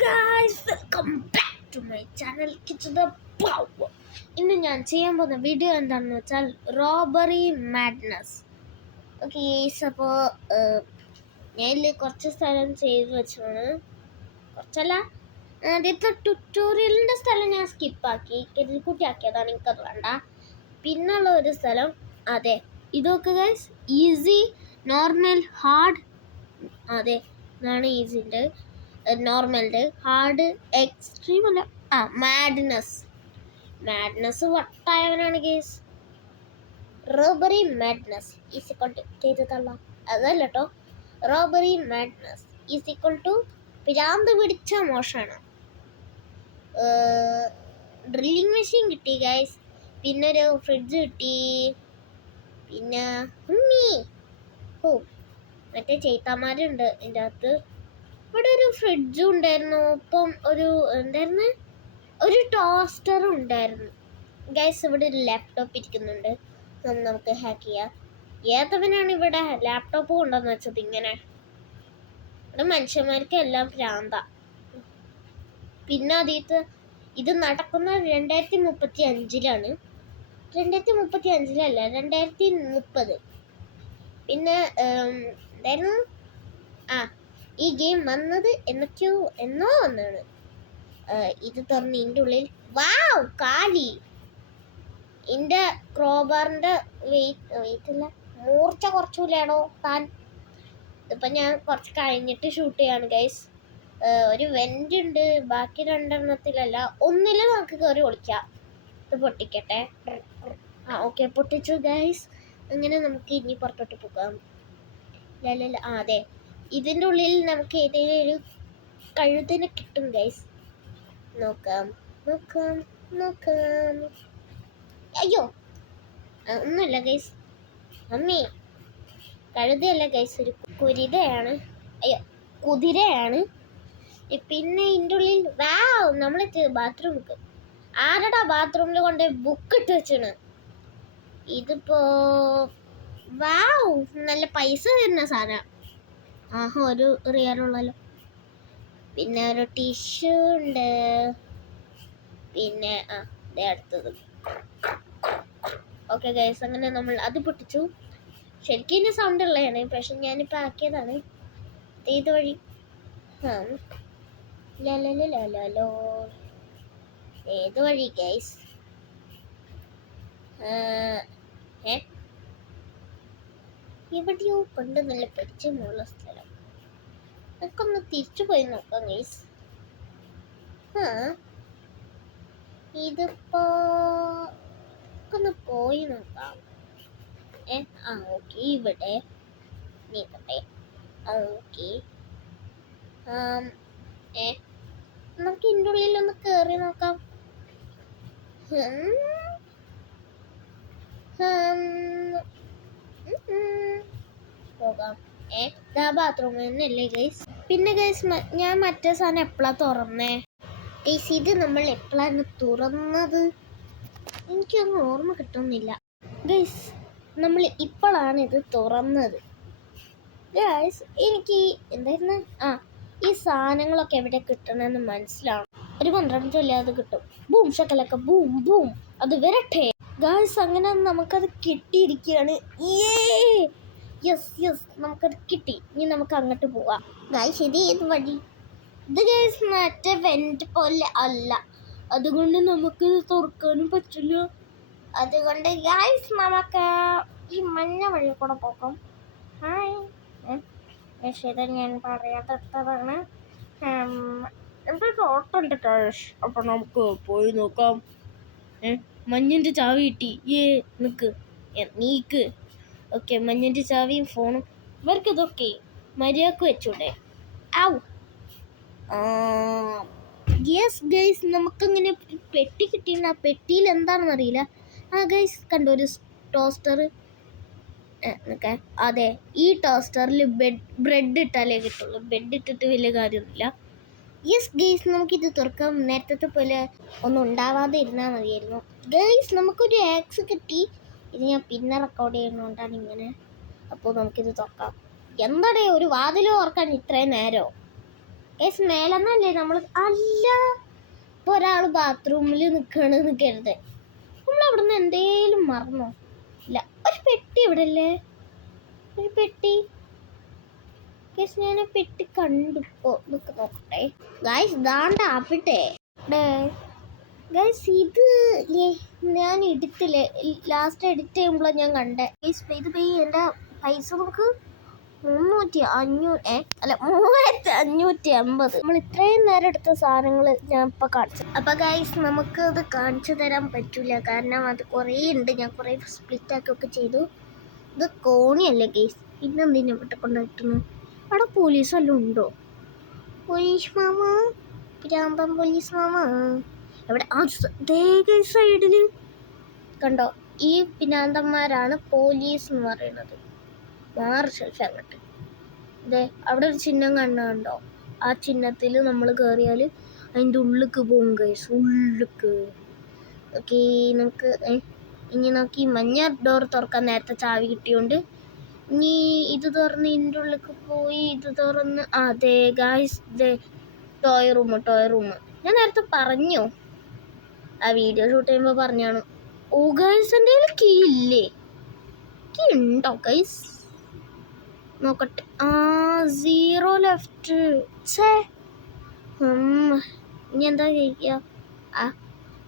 Guys welcome back to my channel kitchen power ഇന്ന് ഞാൻ ചെയ്യാൻ പോകുന്ന വീഡിയോ എന്താണെന്ന് വെച്ചാൽ റോബറി മാഡ്നസ് ഓക്കെ അപ്പോൾ ഞാൻ ഇതിൽ കുറച്ച് സ്ഥലം ചെയ്ത് വെച്ചാണ് കുറച്ചല്ല ആദ്യത്തെ ട്യൂട്ടോറിയലിന്റെ സ്ഥലം ഞാൻ സ്കിപ്പാക്കി കരുതിക്കുട്ടിയാക്കിയതാണ് എനിക്കത് വേണ്ട. പിന്നുള്ള ഒരു സ്ഥലം അതെ ഇതൊക്കെ ഗൈസ് ഈസി നോർമൽ ഹാർഡ് അതെ ഇതാണ് ഈസിന്റെ നോർമലുണ്ട് ഹാർഡ് എക്സ്ട്രീം അല്ല. ആ madness. Madness വട്ടായവനാണ് case robbery madness is equal to തള്ളാം. അതല്ല കേട്ടോ robbery madness is equal to പിരാന്ത് പിടിച്ച മോഷണം. ഡ്രില്ലിംഗ് മെഷീൻ കിട്ടി ഗൈസ്. പിന്നെ ഒരു ഫ്രിഡ്ജ് കിട്ടി. പിന്നെ ഉമ്മി. ഓ മറ്റേ ചേത്താമാരുണ്ട് ഇതിന്റെ അകത്ത്. ഇവിടെ ഒരു ഫ്രിഡ്ജും ഉണ്ടായിരുന്നു. ഒപ്പം ഒരു എന്തായിരുന്നു? ഒരു ടോസ്റ്ററും ഉണ്ടായിരുന്നു. ഗൈസ് ഇവിടെ ഒരു ലാപ്ടോപ്പ് ഇരിക്കുന്നുണ്ട്. നമുക്ക് ഹാക്ക് ചെയ്യാം. ഏതവനാണ് ഇവിടെ ലാപ്ടോപ്പ് കൊണ്ടുവന്ന് വെച്ചത് ഇങ്ങനെ? ഇവിടെ മനുഷ്യന്മാർക്ക് എല്ലാം ഭ്രാന്ത. പിന്നെ അതീത്ത് ഇത് നടക്കുന്ന രണ്ടായിരത്തി മുപ്പത്തി അഞ്ചിലാണ് രണ്ടായിരത്തി മുപ്പത്തി അഞ്ചിലല്ല രണ്ടായിരത്തി മുപ്പത് പിന്നെ എന്തായിരുന്നു? ആ ഈ ഗെയിം വന്നത് എന്നൊക്കെയോ എന്നോ വന്നാണ് ഇത് തുറന്ന് ഇതിന്റെ ഉള്ളിൽ വാവ് കാലി. എന്റെ ക്രോബാറിന്റെ വെയിറ്റ് വെയിറ്റ് അല്ല മൂർച്ച കുറച്ചുകൂലാണോ താൻ? ഇതിപ്പോൾ ഞാൻ കുറച്ച് കഴിഞ്ഞിട്ട് ഷൂട്ട് ചെയ്യാണ് ഗൈസ് ഒരു വെന്റ് ഉണ്ട് ബാക്കി രണ്ടെണ്ണത്തിലല്ല ഒന്നിൽ നമുക്ക് കയറി ഒളിക്കാം. ഇത് പൊട്ടിക്കട്ടെ. ആ ഓക്കെ പൊട്ടിച്ചു ഗൈസ് അങ്ങനെ നമുക്ക് ഇനി പുറത്തോട്ട് പോകാം. ലല്ല ആ അതെ. ഇതിന്റെ ഉള്ളിൽ നമുക്ക് ഏതെങ്കിലും ഒരു കഴുതിനെ കിട്ടും ഗൈസ് നോക്കാം നോക്കാം നോക്കാം. അയ്യോ ഒന്നുമില്ല ഗൈസ് അമ്മേ കഴുതയല്ല ഗൈസ് ഒരു കുരിതയാണ്. അയ്യോ കുതിരയാണ്. പിന്നെ ഇതിന്റെ ഉള്ളിൽ വാ നമ്മൾ ബാത്റൂമിക്ക് ആരടാ ബാത്റൂമിൽ കൊണ്ട് ബുക്ക് ഇട്ട് വെച്ചാണ് ഇതിപ്പോ വാവ് നല്ല പൈസ തരുന്ന സാധനം. ആഹാ ഒരു റിയൽ ഉള്ളല്ലോ പിന്നെ ഒരു ടിഷ്യൂ ഉണ്ട്. പിന്നെ ആ ദേ അടുത്തത്. ഓക്കെ ഗൈസ് അങ്ങനെ നമ്മൾ അത് പൊട്ടിച്ചു. ശരിക്കും ഇതിന്റെ സൗണ്ട് ഉള്ളതാണ് പക്ഷെ ഞാനിപ്പോൾ ആക്കിയതാണ്. ഇത് വഴി. ആ. ലോ ഏത് വഴി ഗൈസ് ഏ? എവിടെയോ കണ്ട് നല്ല പരിചയമുള്ള സ്ഥലം. നമുക്കൊന്ന് തിരിച്ചു പോയി നോക്കാം ഗൈസ് ആ ഇതിപ്പോ പോയി നോക്കാം. ഏ ആ ഓക്കെ ഇവിടെ. നീക്കട്ടെ ഓക്കെ. ഏ നമുക്ക് ഇതിന്റെ ഉള്ളിലൊന്ന് കയറി നോക്കാം. ഹും. പോകാം. ഏ ഇതാ ബാത്റൂമിൽ നിന്നല്ലേ ഗൈസ് പിന്നെ ഗൈസ് ഞാൻ മറ്റേ സാധനം എപ്പോഴാ തുറന്നേ? ഗൈസ് ഇത് നമ്മൾ എപ്പോഴാണ് തുറന്നത്? എനിക്കൊന്നും ഓർമ്മ കിട്ടുന്നില്ല. ഗൈസ് നമ്മൾ ഇപ്പോഴാണ് ഇത് തുറന്നത്. ഗൈസ് എനിക്ക് എന്തായിരുന്നു? ആ ഈ സാധനങ്ങളൊക്കെ എവിടെ കിട്ടണമെന്ന് മനസ്സിലാവണം. ഒരു പന്ത്രണ്ട് ചൊല്ലാതെ കിട്ടും. ബൂം ഷക്കലൊക്കെ ബൂം ബൂം അത് വരട്ടെ. ഗായ്സ് അങ്ങനെ നമുക്കത് കിട്ടിയിരിക്കുകയാണ്. യെസ് യെസ് നമുക്കത് കിട്ടി. ഇനി നമുക്ക് അങ്ങോട്ട് പോവാം. ഗായ്സ് ഇത് ഏത് വഴി? ഇത് ഗായ്സ് മറ്റേ വെന്റ് പോലെ അല്ല. അതുകൊണ്ട് നമുക്ക് തുറക്കാനും പറ്റില്ല. അതുകൊണ്ട് ഗായ്സ് നമുക്ക് ഈ മഞ്ഞ വഴി കൂടെ പോക്കും ഹായ് ശരി ഞാൻ പറയാത്തതാണ്. എന്റെ ഓട്ടം ഉണ്ട് അപ്പം നമുക്ക് പോയി നോക്കാം. മഞ്ഞിന്റെ ചാവി കിട്ടി. ഏ നിക്ക്. നീക്ക്. ഓക്കെ മഞ്ഞിന്റെ ചാവിയും ഫോണും. ഇവർക്ക് ഇതൊക്കെ മര്യാദയ്ക്ക് വെച്ചൂടെ. ഔ. യെസ് ഗൈസ് നമുക്കിങ്ങനെ പെട്ടി കിട്ടിയിട്ടുണ്ട് ആ പെട്ടിയിൽ എന്താണെന്ന് അറിയില്ല. ആ ഗൈസ് കണ്ടോ ഒരു ടോസ്റ്റർ അതെ ഈ ടോസ്റ്ററിൽ ബെഡ് ബ്രെഡ് ഇട്ടാലേ കിട്ടുള്ളൂ. ബെഡ് ഇട്ടിട്ട് വലിയ കാര്യമൊന്നുമില്ല. യെസ് ഗെയ്സ് നമുക്കിത് തുറക്കാം. നേരത്തെ പോലെ ഒന്നും ഉണ്ടാവാതെ ഇരുന്നാൽ മതിയായിരുന്നു. ഗെയ്സ് നമുക്കൊരു ആക്സ് കിട്ടി. ഇത് ഞാൻ പിന്നെ റെക്കോർഡ് ചെയ്യുന്നതുകൊണ്ടാണ് ഇങ്ങനെ. അപ്പോൾ നമുക്കിത് തുറക്കാം. എന്താടേ ഒരു വാതിൽ ഓർക്കാൻ ഇത്രയും നേരമോ ഗേസ് മേലെന്നല്ലേ നമ്മൾ അല്ല. ഇപ്പോൾ ഒരാൾ ബാത്റൂമിൽ നിൽക്കണ് നിൽക്കരുത് നമ്മൾ അവിടെ നിന്ന് എന്തേലും മറന്നോ? ഇല്ല. ഒരു പെട്ടി ഇവിടെ അല്ലേ ഒരു പെട്ടി. ഗൈസ് ഞാൻ പെട്ടി കണ്ടു ഓ നമുക്ക് നോക്കട്ടെ ഗൈസ് ദാണ്ട ആപ്പിട്ടെ ഗൈസ് ഇത് ഞാൻ എടുത്തില്ലേ? ലാസ്റ്റ് എഡിറ്റ് ചെയ്യുമ്പോഴാണ് ഞാൻ കണ്ടേ. ഗൈസ് ഇത് പോയി എന്റെ പൈസ നമുക്ക് മുന്നൂറ്റി അഞ്ഞൂറ് ഏ അല്ല മൂവായിരത്തി അഞ്ഞൂറ്റി അമ്പത്. നമ്മൾ ഇത്രയും നേരം എടുത്ത സാധനങ്ങൾ ഞാൻ ഇപ്പൊ കാണിച്ചു. അപ്പൊ ഗൈസ് നമുക്ക് അത് കാണിച്ചു തരാൻ പറ്റൂല. കാരണം അത് കുറേ ഉണ്ട്. ഞാൻ കുറേ സ്പ്ലിറ്റ് ആക്കി ഒക്കെ ചെയ്തു. ഇത് കോണിയല്ലേ ഗൈസ് പിന്നെന്തിനെ വിട്ട് ഇവിടെ കൊണ്ടുപോയിട്ടുന്നു അവിടെ പോലീസ് വല്ലതും ഉണ്ടോ? പോലീസ് മാമ പിരാമ്പം പോലീസ് മാമ. എവിടെ? ആ സ- സൈഡിൽ കണ്ടോ? ഈ പിന്നാന്തന്മാരാണ് പോലീസ് എന്ന് പറയുന്നത്. മാറി അങ്ങോട്ട്. അതെ അവിടെ ഒരു ചിഹ്നം കണ്ടോ? ആ ചിഹ്നത്തിൽ നമ്മൾ കയറിയാൽ അതിന്റെ ഉള്ളിക്ക് പോകും കൈസ് ഉള്ളിക്ക് ഓക്കെ നമുക്ക് ഇനി നോക്കി മഞ്ഞ ഡോർ തുറക്കാൻ നേരത്തെ ചാവി കിട്ടിയോണ്ട് ഇനി ഇത് തുറന്ന് ഇതിന്റെ ഉള്ളിലേക്ക് പോയി ഇത് തുറന്ന് ആ, അതെ ഗായ്സ് ദേ ടോയ് റൂം ടോയ് റൂം ഞാൻ നേരത്തെ പറഞ്ഞു ആ വീഡിയോ ഷൂട്ട് ചെയ്യുമ്പോൾ പറഞ്ഞാണ്. ഓ ഗൈസ് എന്റെ കീ ഇല്ലേ? കീ ഉണ്ടോ ഗൈസ് നോക്കട്ടെ. ആ സീറോ ലെഫ്റ്റ് ഛേ. ഇനി എന്താ കഴിക്കുക ആ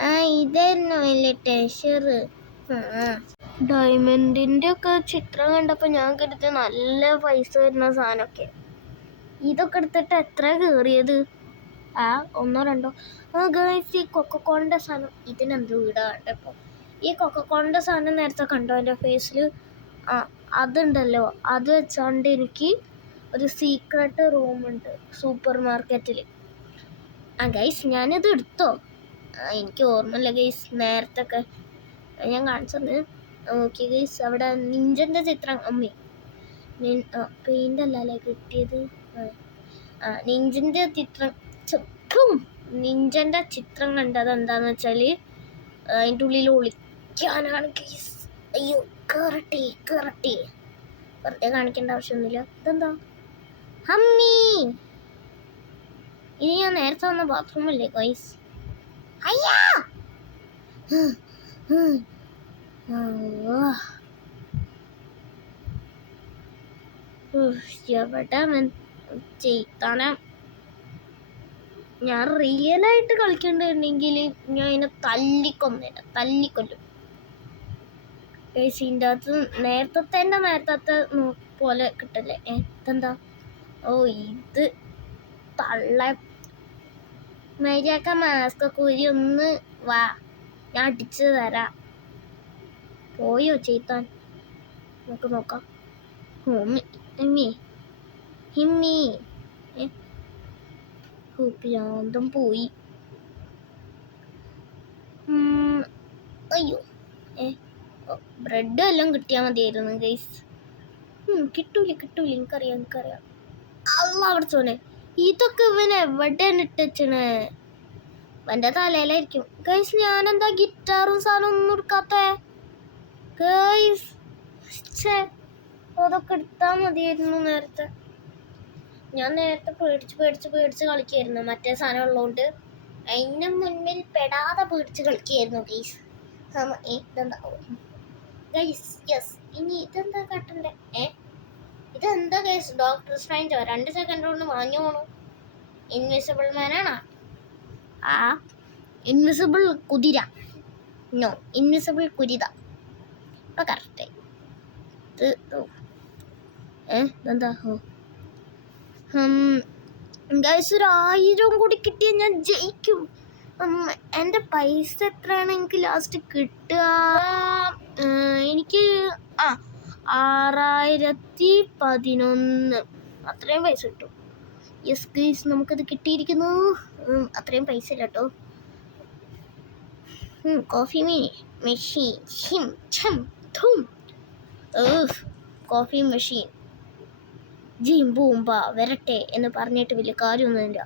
ആ ഇതായിരുന്നു അല്ലേ ടെഷർ ഡയമണ്ടിന്റെ ഒക്കെ ചിത്രം കണ്ടപ്പോൾ ഞാൻ കരുതി നല്ല പൈസ വരുന്ന സാധനമൊക്കെ. ഇതൊക്കെ എടുത്തിട്ട് എത്ര കയറിയത്? ആ ഒന്നോ രണ്ടോ? ആ ഗേൾസ് ഈ കൊക്കക്കോളിന്റെ സാധനം. ഇതിനെന്ത് വീടാകട്ടെ ഇപ്പോൾ ഈ കൊക്കക്കോളിന്റെ സാധനം നേരത്തെ കണ്ടോ എന്റെ ഫേസിൽ ആ അതുണ്ടല്ലോ. അത് വെച്ചോണ്ട് എനിക്ക് ഒരു സീക്രട്ട് റൂമുണ്ട് സൂപ്പർ മാർക്കറ്റിൽ ആ ഗൈസ് ഞാനിത് എടുത്തോ? എനിക്ക് ഓർമ്മയില്ല ഗൈസ് നേരത്തെ ഒക്കെ ഞാൻ കാണിച്ചത് ഓക്കെ ഗൈസ് അവിടെ നിഞ്ചന്റെ ചിത്രം അമ്മി. പെയിന്റ് അല്ലല്ലേ കിട്ടിയത്? ആ. നിഞ്ചന്റെ ചിത്രം. ചെറുപ്പം നിഞ്ചന്റെ ചിത്രം കണ്ടത് എന്താന്ന് വെച്ചാൽ അതിന്റെ ഉള്ളിൽ ഒളിക്കാനാണ് ഗൈസ് അയ്യോ കയറട്ടെ കയറട്ടെ വെറുതെ കാണിക്കേണ്ട ആവശ്യമൊന്നുമില്ല. ഇതെന്താ? അമ്മി! ഇനി ഞാൻ നേരത്തെ വന്ന ബാത്റൂമല്ലേ ഗൈസ് അയ്യാ! എവിടെ ചെയ്താന. ഞാൻ റിയൽ ആയിട്ട് കളിക്കണ്ടെങ്കിൽ ഞാൻ അതിനെ തല്ലിക്കൊന്നേനെ തല്ലിക്കൊല്ലും. ഇതിന്റെ അകത്ത് നേരത്തെ നേരത്തെ പോലെ കിട്ടല്ലേ? എന്താ ഓ ഇത് തള്ള. മര്യാക്ക മാസ്ക് ഊരി ഒന്ന് വാ. ഞാൻ അടിച്ചു തരാം. പോയോ ചെയ്ത്താൻ നമുക്ക് നോക്കാം ഹോമി ഹിമ്മി ഹിമ്മി പ്രാന്തം പോയി അയ്യോ ഏ ബ്രെഡ് എല്ലാം കിട്ടിയാൽ മതിയായിരുന്നു ഗൈസ് കിട്ടൂല കിട്ടൂല എനിക്കറിയാം എനിക്കറിയാം അല്ല അവിടെ ചോനെ ഇതൊക്കെ ഇവൻ എവിടെയാണ് ഇട്ടച്ചണ് അവന്റെ തലയിലായിരിക്കും ഗൈസ് ഞാനെന്താ ഗിറ്റാറും സാധനം ഒന്നും എടുക്കാത്ത അതൊക്കെ എടുത്താൽ മതിയായിരുന്നു നേരത്തെ. ഞാൻ നേരത്തെ പേടിച്ച് പേടിച്ച് പേടിച്ച് കളിക്കായിരുന്നു. മറ്റേ സാധനം ഉള്ളതുകൊണ്ട് അതിന്റെ മുന്നിൽ പെടാതെ പേടിച്ച് കളിക്കായിരുന്നു ഗൈസ് ഇതെന്താ? ഗൈസ് യെസ് ഇനി ഇതെന്താ കാട്ടണ്ടേ? ഏ? ഇതെന്താ ഗൈസ് ഡോക്ടർ സ്ട്രേഞ്ചോ രണ്ട് സെക്കൻഡ് കൊണ്ട് വാങ്ങി പോണു. ഇൻവിസിബിൾ മാനാണോ ആ. ഇൻവിസിബിൾ കുതിര. നോ ഇൻവിസിബിൾ കുരിത. ഇപ്പൊ കറക്റ്റായി ഇത് ഓ. ഏ ഇതെന്താ? ഓ. ഗൈസ് ഒരു ആയിരം കൂടി കിട്ടിയാൽ ഞാൻ ജയിക്കും. എന്റെ പൈസ എത്രയാണ് എനിക്ക് ലാസ്റ്റ് കിട്ടുക? എനിക്ക് ആ ആറായിരത്തി പതിനൊന്ന്. അത്രയും പൈസ കിട്ടും. യെസ് ഗൈസ് നമുക്കത് കിട്ടിയിരിക്കുന്നു. അത്രയും പൈസ ഇല്ല കേട്ടോ. കോഫി മീ മെഷീൻ ഹിം ഛം. ധും ഏഹ്, കോഫി മെഷീൻ ജീം ബൂംബ വരട്ടെ എന്ന് പറഞ്ഞിട്ട് വലിയ കാര്യമൊന്നുമില്ല.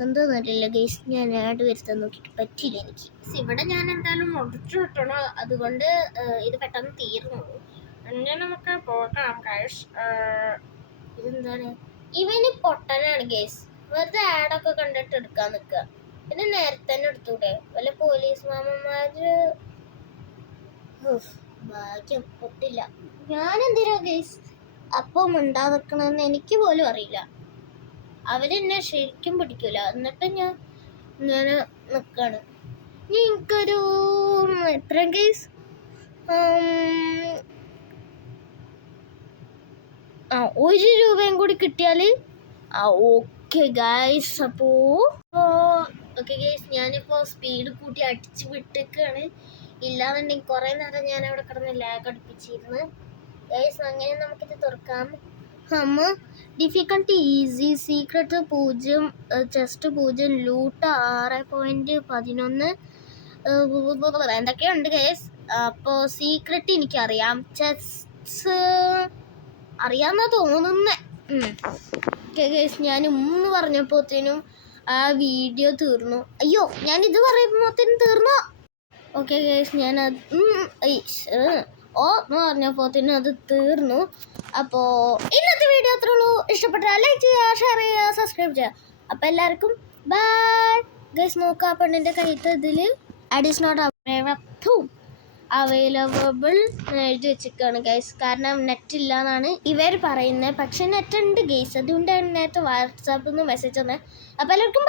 എന്താന്നറിയില്ല ഗൈസ് ഞാൻ ആഡ് വരുത്താൻ നോക്കിയിട്ട് പറ്റിയില്ല എനിക്ക്. ഇവിടെ ഞാൻ എന്തായാലും മുടിച്ചു കിട്ടണം അതുകൊണ്ട് ഇത് പെട്ടെന്ന് തീർന്നു. അങ്ങനെ നമുക്ക് പോകാം ഗൈസ് ഇതെന്താണ്? ഇവന് പൊട്ടനാണ് ഗൈസ് വെറുതെ ആഡൊക്കെ കണ്ടിട്ട് എടുക്കാൻ നിൽക്കുക. പിന്നെ നേരത്തെ തന്നെ എടുത്തൂടെ? വല്ല പോലീസ് മാമന്മാര്? ഭാഗ്യം ഞാൻ ഞാനെന്തിനാ ഗൈസ്? അപ്പം ഉണ്ടാവെക്കണമെന്ന് എനിക്ക് പോലും അറിയില്ല. അവരെന്നെ ശരിക്കും പിടിക്കൂല. എന്നിട്ട് ഞാൻ ഇങ്ങനെ നിൽക്കാണ് എനിക്കൊരു എത്ര ഗൈസ്? ആ ഒരു രൂപയും കൂടി കിട്ടിയാൽ ആ ഓക്കെ ഗൈസ് അപ്പോൾ ഓക്കെ ഗൈസ് ഞാനിപ്പോൾ സ്പീഡ് കൂട്ടി അടിച്ച് വിട്ടേക്കാണ്. ഇല്ലാന്നുണ്ടെങ്കിൽ കുറേ നേരം ഞാൻ അവിടെ കിടന്ന് ലാഗ് അടുപ്പിച്ചിരുന്നു. ഗൈസ് അങ്ങനെ നമുക്കിത് തുറക്കാം. ഹമ്മ ഡിഫിക്കൽട്ടി ഈസി സീക്രട്ട് പൂജ്യം ചെസ്റ്റ് പൂജ്യം ലൂട്ട് ആറ് പോയിന്റ് പതിനൊന്ന്. എന്തൊക്കെയുണ്ട് ഗൈസ് അപ്പോൾ സീക്രട്ട് എനിക്കറിയാം. ചെസ് അറിയാമെന്നാ തോന്നുന്നേ. കേസ് ഞാൻ ഉമ്മെന്ന് പറഞ്ഞപ്പോഴത്തേനും ആ വീഡിയോ തീർന്നു. അയ്യോ ഞാൻ ഇത് പറയുമ്പോഴത്തേനും തീർന്നു? ഓക്കെ ഗൈസ് ശ്ശ്. ഓ എന്ന് പറഞ്ഞപ്പോൾ തന്നെ അത് തീർന്നു. അപ്പോൾ ഇന്നത്തെ വീഡിയോ അത്രേ ഉള്ളൂ. ഇഷ്ടപ്പെട്ടാൽ ലൈക്ക് ചെയ്യുക ഷെയർ ചെയ്യുക സബ്സ്ക്രൈബ് ചെയ്യുക. അപ്പോൾ എല്ലാവർക്കും ബൈ ഗൈസ് നോക്കുക ആ പെണ്ണിന്റെ കയ്യത്ത് ഇതിൽ അഡീസ് നോട്ട് അവൈലബിൾ എഴുതി വെച്ചിരിക്കുകയാണ് ഗൈസ് കാരണം നെറ്റ് ഇല്ല എന്നാണ് ഇവർ പറയുന്നത്. പക്ഷേ നെറ്റ് ഉണ്ട് ഗൈസ് അതുകൊണ്ടാണ് നേരത്തെ വാട്സാപ്പിൽ നിന്ന് മെസ്സേജ് വന്നത് അപ്പോൾ എല്ലാവർക്കും